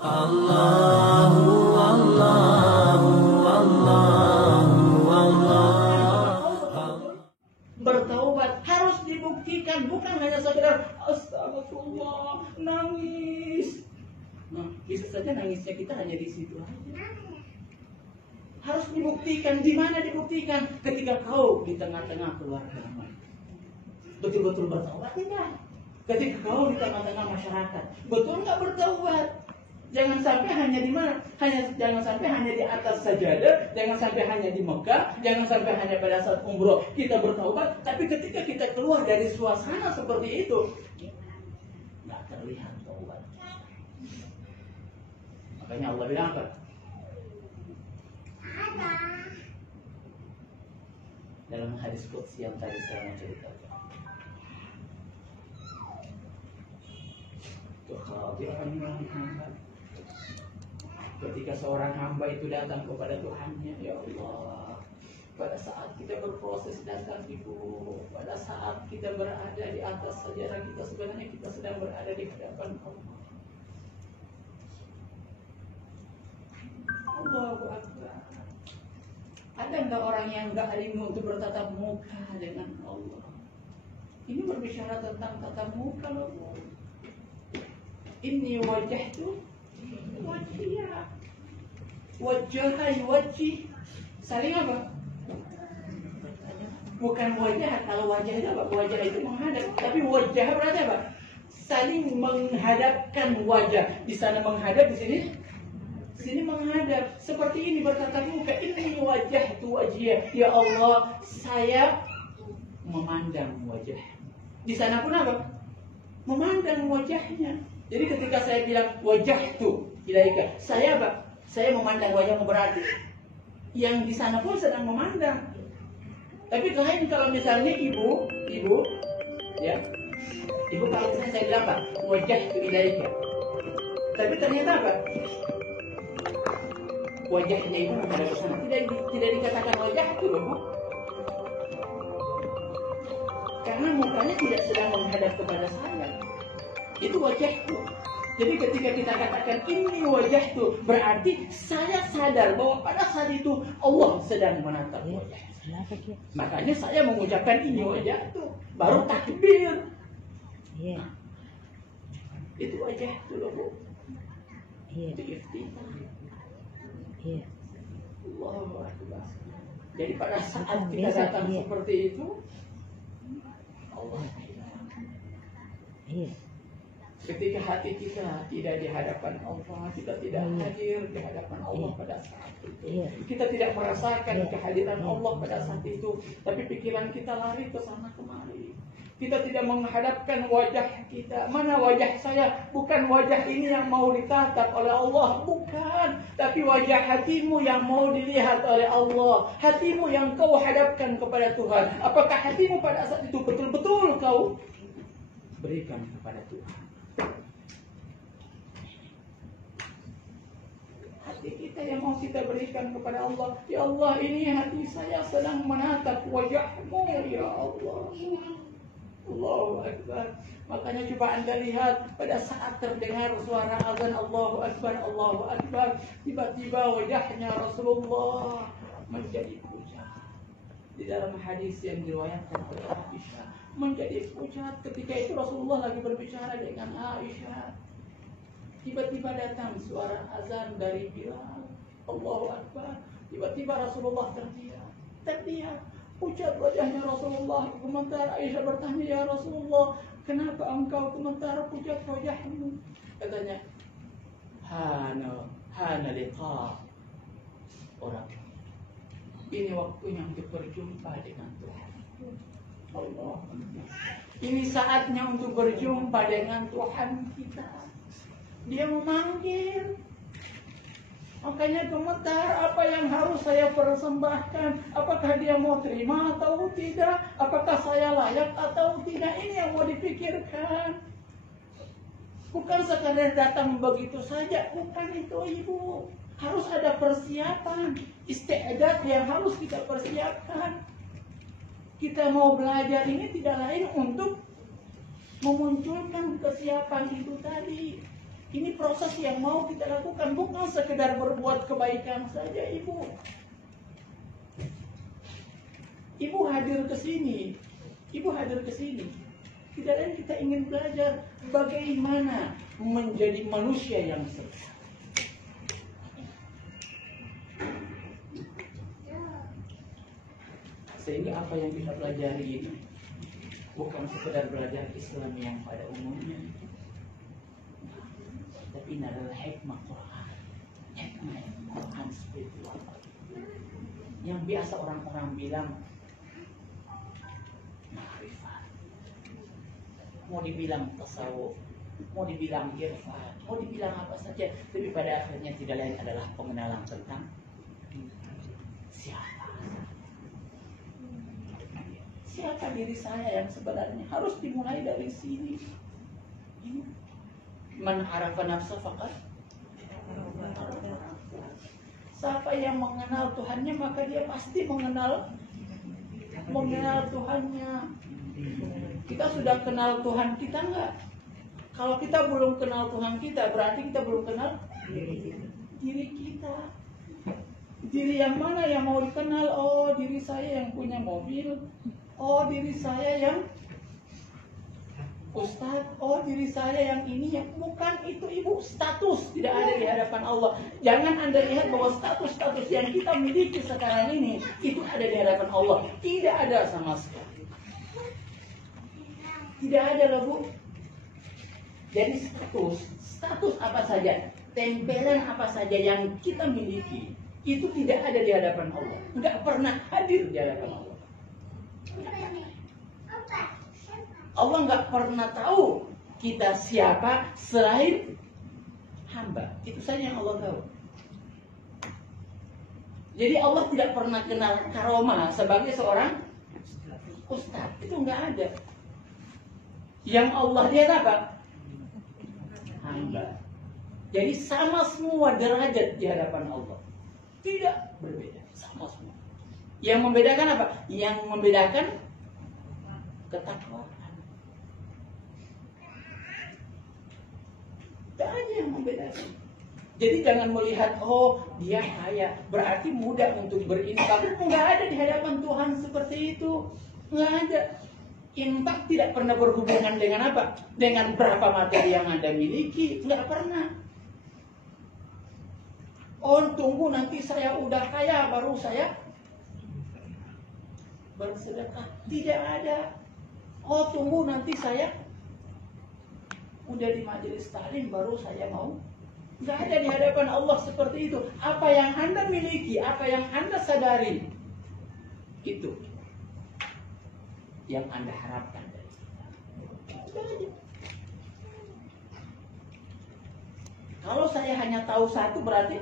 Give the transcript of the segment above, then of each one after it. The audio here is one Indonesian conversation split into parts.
Allahu Allahu Allahu Allah. Bertaubat harus dibuktikan, bukan hanya sekedar astagfirullah, nangis. Nah, bisa saja nangisnya kita hanya di situ aja. Harus dibuktikan. Di mana dibuktikan? Ketika kau di tengah-tengah keluarga ramai, betul-betul bertaubat tidak? Ketika kau di tengah-tengah masyarakat, betul nggak bertaubat? Jangan sampai hanya di mana? Jangan sampai hanya di atas sajadah, jangan sampai hanya di Mekah, jangan sampai hanya pada saat umroh kita bertaubat, tapi ketika kita keluar dari suasana seperti itu, nggak terlihat taubat. Makanya Allah bilang apa? Dalam hadis qudsi yang tadi saya mau ceritakan. Ketika seorang hamba itu datang kepada Tuhannya, ya Allah, pada saat kita berproses datang Ibu, pada saat kita berada di atas sajadah kita, sebenarnya kita sedang berada di hadapan Allah. Allahu Akbar. Ada nggak orang yang nggak ilmu untuk bertatap muka dengan Allah? Ini berbicara tentang tatap muka loh. Inni wajahtu wajhiya. Wajahai wajhi. Saling apa? Bukan wajah. Kalau wajah itu apa? Wajah itu menghadap. Tapi wajah berarti apa? Saling menghadapkan wajah. Di sana menghadap, di sini menghadap. Seperti ini bertatap muka. Inni wajahtu wajhiya. Ya Allah, saya memandang wajah. Di sana pun apa? Memandang wajahnya. Jadi ketika saya bilang wajah itu ilaika, saya apa? Saya memandang wajahmu, berarti yang di sana pun sedang memandang. Tapi lain kalau misalnya ibu, ya, ibu kalau misalnya saya bilang apa? Wajah itu ilaika. Tapi ternyata apa? Wajahnya ibu menghadap ke sana. Tidak dikatakan wajah itu loh, Bu. Karena mukanya tidak sedang menghadap kepada saya. Itu wajahku. Jadi ketika kita katakan ini wajahku, berarti saya sadar bahwa pada saat itu Allah sedang menatap wajah. Makanya saya mengucapkan ini wajahku, baru takbir. Nah, itu wajahku loh, Bu. Itu iftitah. Allahu Akbar. Jadi pada saat kita datang seperti itu, Allah. Ketika hati kita tidak di hadapan Allah, kita tidak hadir di hadapan Allah pada saat itu. Kita tidak merasakan kehadiran Allah pada saat itu, tapi pikiran kita lari ke sana kemari. Kita tidak menghadapkan wajah kita. Mana wajah saya? Bukan wajah ini yang mau ditatap oleh Allah, bukan. Tapi wajah hatimu yang mau dilihat oleh Allah. Hatimu yang kau hadapkan kepada Tuhan. Apakah hatimu pada saat itu betul-betul kau berikan kepada Tuhan? Hati kita yang mau kita berikan kepada Allah. Ya Allah, ini hati saya sedang menatap wajahmu, ya Allah. Allahu Akbar. Makanya coba Anda lihat pada saat terdengar suara azan Allahu Akbar, Allahu Akbar, tiba-tiba wajahnya Rasulullah menjadi pucat. Di dalam hadis yang diriwayatkan oleh Aisyah, menjadi pucat. Ketika itu Rasulullah lagi berbicara dengan Aisyah. Tiba-tiba datang suara azan dari Bilal. Allahu Akbar. Tiba-tiba Rasulullah terdiam. Pucat wajahnya Rasulullah. Komentar Aisyah bertanya, ya Rasulullah, kenapa engkau komentar pucat wajahmu? Katanya, hana liqa orang. Ini waktunya untuk berjumpa dengan Tuhan. Allah. Ini saatnya untuk berjumpa dengan Tuhan kita. Dia memanggil. Makanya gemetar, apa yang harus saya persembahkan? Apakah dia mau terima atau tidak? Apakah saya layak atau tidak? Ini yang mau dipikirkan. Bukan sekadar datang begitu saja. Bukan itu, Ibu. Harus ada persiapan. Isti'adat yang harus kita persiapkan. Kita mau belajar ini tidak lain untuk memunculkan kesiapan itu tadi. Ini proses yang mau kita lakukan, bukan sekedar berbuat kebaikan saja, Ibu. Ibu hadir ke sini. Tidak lain kita ingin belajar bagaimana menjadi manusia yang sukses. Sehingga apa yang kita pelajari ini bukan sekedar belajar Islam yang pada umumnya, tapi ini adalah hikmah Quran spiritual. Yang biasa orang-orang bilang ma'rifat, mau dibilang tasawuf, mau dibilang irfan, mau dibilang apa saja, tapi pada akhirnya tidak lain adalah pengenalan tentang siapa diri saya yang sebenarnya. Harus dimulai dari sini. Man arafa nafsa faqad. Siapa yang mengenal Tuhannya, maka dia pasti mengenal Tuhannya. Kita sudah kenal Tuhan kita enggak? Kalau kita belum kenal Tuhan kita, berarti kita belum kenal diri kita. Diri yang mana yang mau dikenal? Oh, diri saya yang punya mobil. Oh, diri saya yang ustadz. Oh, diri saya yang ini, yang bukan itu, Ibu. Status tidak ada di hadapan Allah. Jangan Anda lihat bahwa status-status yang kita miliki sekarang ini itu ada di hadapan Allah. Tidak ada sama sekali. Tidak ada loh, Bu. Jadi status apa saja, tempelan apa saja yang kita miliki itu tidak ada di hadapan Allah. Enggak pernah hadir di hadapan Allah. Allah nggak pernah tahu kita siapa selain hamba. Itu saja yang Allah tahu. Jadi Allah tidak pernah kenal karomah sebagai seorang ustadz. Itu nggak ada. Yang Allah lihat apa? Hamba. Jadi sama semua derajat di hadapan Allah. Tidak berbeda. Sama semua. Yang membedakan apa? Yang membedakan ketakwaan. Tidak ada yang membedakan. Jadi jangan melihat, oh dia kaya, berarti mudah untuk berinfak. Nggak ada di hadapan Tuhan seperti itu. Nggak ada. Infak tidak pernah berhubungan dengan apa? Dengan berapa materi yang Anda miliki. Nggak pernah. Oh, tunggu nanti saya udah kaya baru saya bersedekah. Tidak ada. Oh, tunggu nanti saya udah di majelis taklim baru saya mau. Nggak ada di hadapan Allah seperti itu. Apa yang Anda miliki, apa yang Anda sadari, itu yang Anda harapkan dari kita. Kalau saya hanya tahu satu, berarti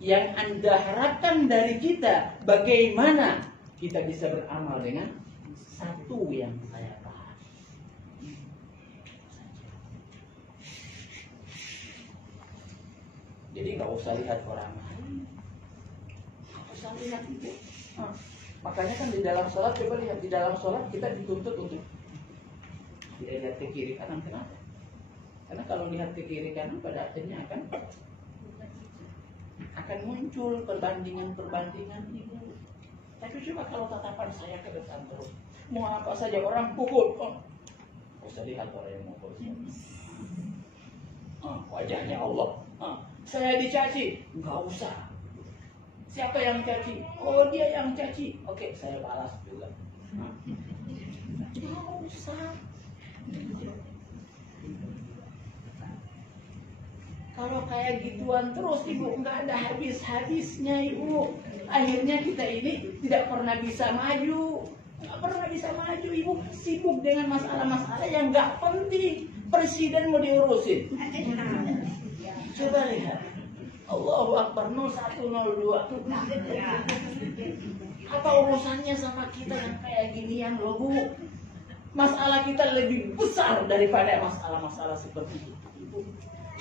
yang Anda harapkan dari kita, bagaimana kita bisa beramal dengan satu yang saya paham. Jadi nggak usah lihat orang lain, nggak usah lihat itu. Makanya kan di dalam sholat, coba lihat di dalam sholat kita dituntut untuk tidak lihat ke kiri kanan. Kenapa? Karena kalau lihat ke kiri kanan pada akhirnya akan muncul perbandingan itu. Tapi coba kalau tatapan saya ke depan terus, mau apa saja orang pukul, nggak usah lihat orang yang mukul. Wajahnya Allah. Saya dicaci, nggak usah. Siapa yang caci? Oh, dia yang caci. Oke, saya balas juga. Nggak usah. Kalau kayak gituan terus, Ibu, nggak ada habis-habisnya, Ibu. Akhirnya kita ini tidak pernah bisa maju. Nggak pernah bisa maju, Ibu. Sibuk dengan masalah-masalah yang nggak penting. Presiden mau diurusin. Coba lihat. Allahu Akbar 0102. Apa urusannya sama kita yang kayak ginian loh, Bu? Masalah kita lebih besar daripada masalah-masalah seperti itu, Ibu.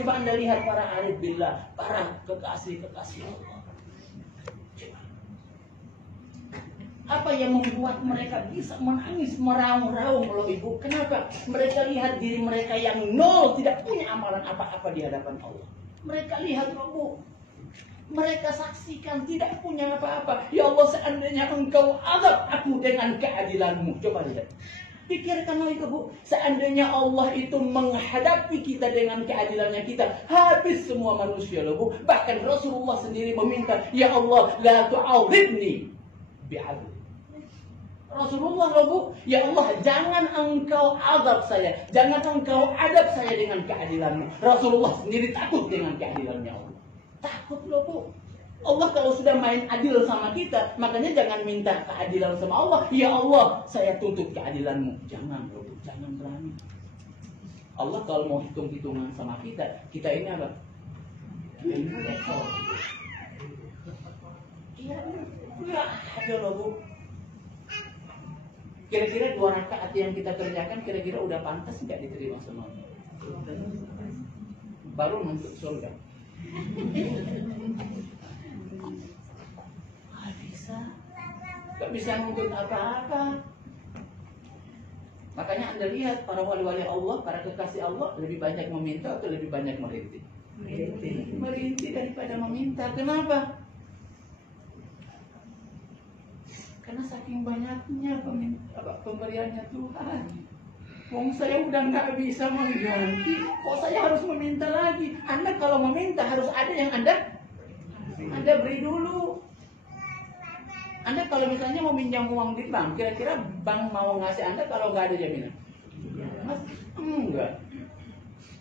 Coba Anda lihat para arif billah, para kekasih-kekasih Allah. Coba. Apa yang membuat mereka bisa menangis meraung-raung loh ibu? Kenapa? Mereka lihat diri mereka yang nol, tidak punya amalan apa-apa di hadapan Allah. Mereka lihat loh bu, mereka saksikan tidak punya apa-apa. Ya Allah, seandainya engkau azab aku dengan keadilanmu. Coba lihat. Pikirkanlah itu bu, seandainya Allah itu menghadapi kita dengan keadilannya kita, habis semua manusia loh bu. Bahkan Rasulullah sendiri meminta, ya Allah, la tu'adzibni bi'adl. Rasulullah loh bu, ya Allah, jangan engkau azab saya, jangan engkau adab saya dengan keadilanmu. Rasulullah sendiri takut dengan keadilannya Allah. Takut loh bu. Allah kalau sudah main adil sama kita, makanya jangan minta keadilan sama Allah. Ya Allah, saya tuntut keadilanmu. Jangan loh bu, jangan berani. Allah kalau mau hitung-hitungan sama kita, kita ini apa? Kita ini lekor. Iya, enggak ada loh bu. Kira-kira 2 rakaat yang kita kerjakan kira-kira udah pantas nggak diterima sama Allah? Baru masuk surga. Gak bisa nuntut apa-apa. Makanya Anda lihat para wali-wali Allah, para kekasih Allah lebih banyak meminta atau lebih banyak merintih? Merintih daripada meminta. Kenapa? Karena saking banyaknya pemberiannya Tuhan. Wong saya udah nggak bisa mengganti, kok saya harus meminta lagi? Anda kalau meminta harus ada yang Anda beri dulu. Anda kalau misalnya mau minjam uang di bank, kira-kira bank mau ngasih Anda kalau nggak ada jaminan? Enggak.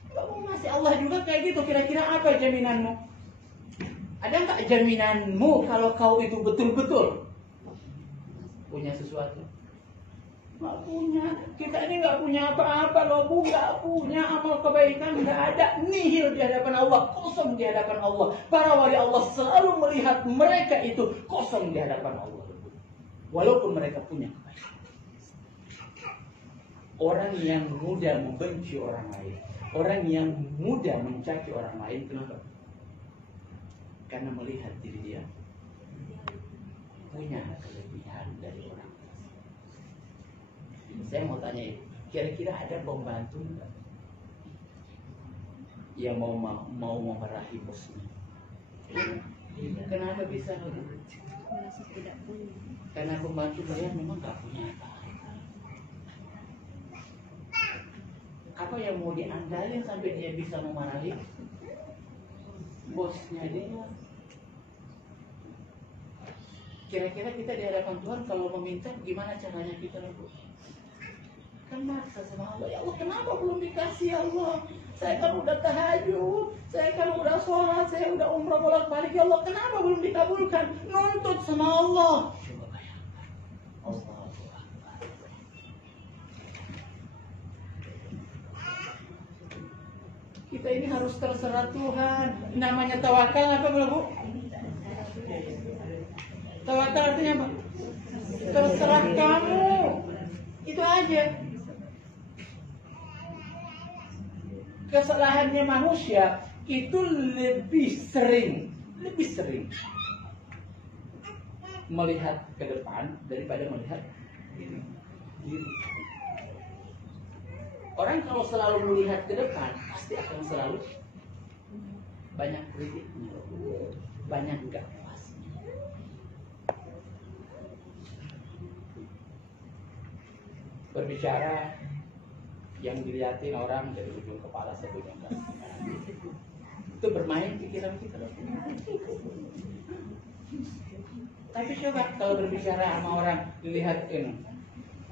Kalau mau ngasih Allah juga kayak gitu, kira-kira apa jaminanmu? Ada nggak jaminanmu kalau kau itu betul-betul punya sesuatu? Nggak punya. Kita ini nggak punya apa-apa loh bu, nggak punya amal kebaikan, nggak ada, nihil di hadapan Allah, kosong di hadapan Allah. Para wali Allah selalu melihat mereka itu kosong di hadapan Allah, walaupun mereka punya kebaikan. Orang yang mudah membenci orang lain, orang yang mudah mencaci orang lain, kenapa? Karena melihat diri dia punya kelebihan dari orang. Saya mau tanya, kira-kira ada pembantu enggak yang mau memarahi bosnya? Kenapa bisa? Karena pembantu melihat memang nggak punya apa-apa. Apa yang mau diandalin sampai dia bisa memarahi bosnya dia? Kira-kira kita di hadapan Tuhan kalau meminta gimana caranya kita lakukan? Kan maksa sama Allah, ya Allah kenapa belum dikasih ya Allah? Saya kan udah tahajud, saya kan udah sholat, saya udah umrah bolak-balik, ya Allah kenapa belum dikabulkan? Nuntut sama Allah. Coba bayangkan, Allahu Akbar. Kita ini harus terserah Tuhan. Namanya tawakal apa Bu? Tawakal artinya apa? Terserah kamu. Itu aja. Kesalahannya manusia itu lebih sering melihat ke depan daripada melihat diri. Orang kalau selalu melihat ke depan pasti akan selalu banyak kritiknya, banyak gak puasnya. Berbicara yang dilihatin orang dari ujung kepala sampai ujung kaki. Itu bermain pikiran kita. Tapi coba kalau berbicara sama orang dilihat ini,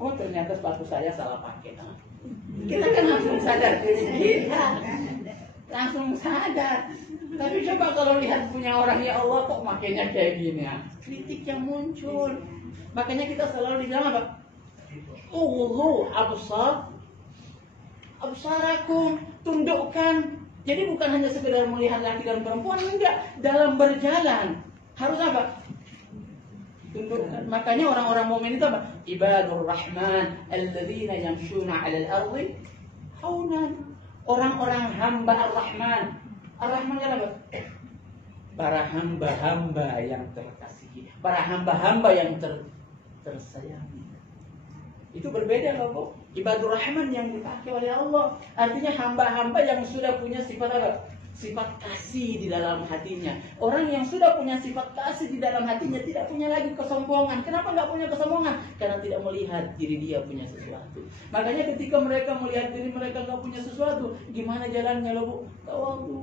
oh ternyata sepatu saya salah pakai. Kita kan langsung sadar diri kita, langsung sadar. Tapi coba kalau lihat punya orang, ya Allah kok makainya kayak gini ya, kritik yang muncul. Makanya kita selalu dibilang apa? Ughdhu absarakum, tundukkan. Jadi bukan hanya sekedar melihat laki dan perempuan, enggak. Dalam berjalan harus apa? Tundukkan. Makanya orang-orang mukmin itu apa? Ibadur Rahman alladzina yamshuna 'alal ardi haunan. Orang-orang hamba Ar-Rahman. Ar-Rahman kan apa? Para hamba-hamba yang terkasihi, para hamba-hamba yang tersayangi. Itu berbeda loh Bu. Ibadur Rahman yang dipakai oleh Allah. Artinya hamba-hamba yang sudah punya sifat apa? Sifat kasih di dalam hatinya. Orang yang sudah punya sifat kasih di dalam hatinya tidak punya lagi kesombongan. Kenapa nggak punya kesombongan? Karena tidak melihat diri dia punya sesuatu. Makanya ketika mereka melihat diri mereka nggak punya sesuatu, gimana jalannya loh Bu? Tawadhu.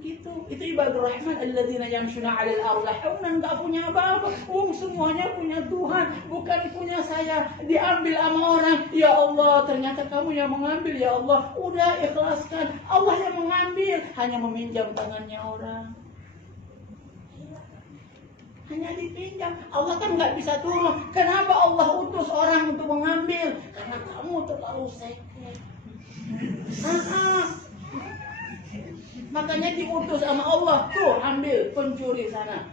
Gitu. Itu ibadur Rahman alladzina yamshuna 'alal ardi haunan, enggak punya apa-apa. Semuanya punya Tuhan, bukan punya saya. Diambil sama orang. Ya Allah, ternyata kamu yang mengambil ya Allah. Udah ikhlaskan. Allah yang mengambil, hanya meminjam tangannya orang. Hanya dipinjam. Allah kan nggak bisa turun. Kenapa Allah utus orang untuk mengambil? Karena kamu terlalu sekeh. Makanya diutus sama Allah, tuh ambil pencuri sana.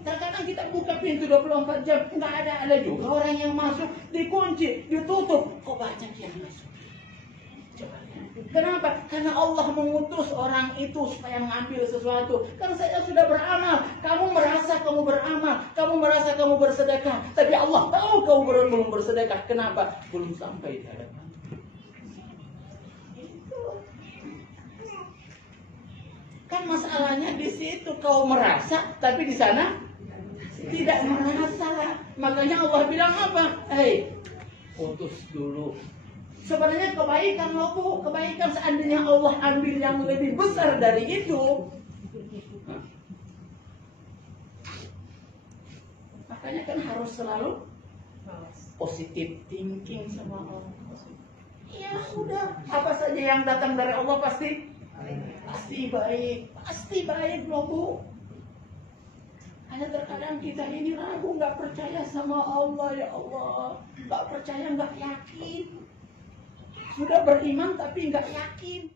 Terkadang kita buka pintu 24 jam, nggak ada juga orang yang masuk, dikunci, ditutup, kok banyak yang masuk? Kenapa? Karena Allah mengutus orang itu supaya mengambil sesuatu. Karena saya sudah beramal, kamu merasa kamu beramal, kamu merasa kamu bersedekah, tapi Allah tahu kamu belum bersedekah. Kenapa? Belum sampai di hadapan. Kan masalahnya di situ kau merasa, tapi di sana tidak merasa. Makanya Allah bilang apa? Hei, putus dulu. Sebenarnya kebaikan loh Bu, kebaikan seandainya Allah ambil yang lebih besar dari itu. Makanya kan harus selalu positive thinking sama Allah. Ya sudah, apa saja yang datang dari Allah pasti baik loh Bu. Hanya terkadang kita ini ragu, nggak percaya sama Allah. Ya Allah, nggak percaya, nggak yakin. Sudah beriman tapi nggak yakin.